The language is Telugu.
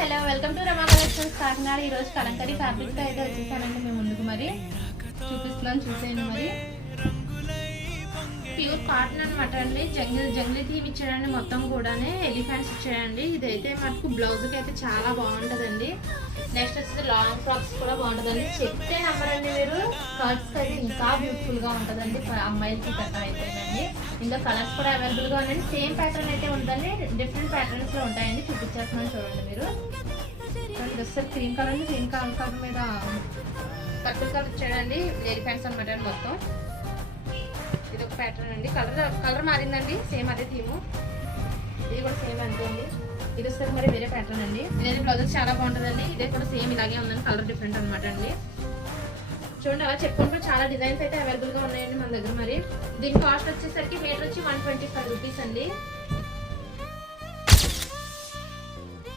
Hello welcome to Rama collections Kakinada. ఈరోజు కలంకరీ ఫ్యాబ్రిక్తో అయితే వచ్చేసానండి మేము ముందుకు. మరి చూపిస్తున్నాను, చూసేయండి. మరి ప్యూర్ కాటన్ అనమాట అండి. జంగిల్ థీమ్ ఇచ్చాడండి. మొత్తం కూడా ఎలిఫెంట్స్ ఇచ్చాడండి. ఇదైతే మనకు బ్లౌజ్కి అయితే చాలా బాగుంటుందండి. నెక్స్ట్ వచ్చేసి లాంగ్ ఫ్రాక్స్ కూడా బాగుంటుందండి. చెప్తే నమ్మరండి మీరు, కట్స్ అయితే ఇంకా బ్యూటిఫుల్గా ఉంటుందండి. అమ్మాయిలకి కట్ట అయితేనండి. ఇంకా కలర్స్ కూడా అవైలబుల్గా ఉన్నాయండి. సేమ్ ప్యాటర్న్ అయితే ఉందండి, డిఫరెంట్ ప్యాటర్న్స్లో ఉంటాయండి. చూపించేస్తున్నాను చూడండి మీరు. ఇది వస్తుంది క్రీమ్ కలర్ అండి. క్రీమ్ కలర్ మీద పర్పుల్ కలర్ ఇచ్చాడండి. ఎలిఫెంట్స్ అనమాట అండి మొత్తం. ఇది ఒక ప్యాటర్న్ అండి. కలర్ మారిందండి, సేమ్ అదే థీము. ఇది కూడా సేమ్ అంతే అండి. ఇది వస్తుంది మరి వేరే ప్యాటర్న్ అండి. ఇదే బ్లౌజెస్ చాలా బాగుంటుందండి. ఇదే కూడా సేమ్ ఇలాగే ఉందండి, కలర్ డిఫరెంట్ అనమాట అండి. చూడండి, అలా చెప్పుకుంటూ చాలా డిజైన్స్ అయితే అవైలబుల్గా ఉన్నాయండి మన దగ్గర. మరి దీని కాస్ట్ వచ్చేసరికి మీటర్ వచ్చి 125 రూపీస్ అండి.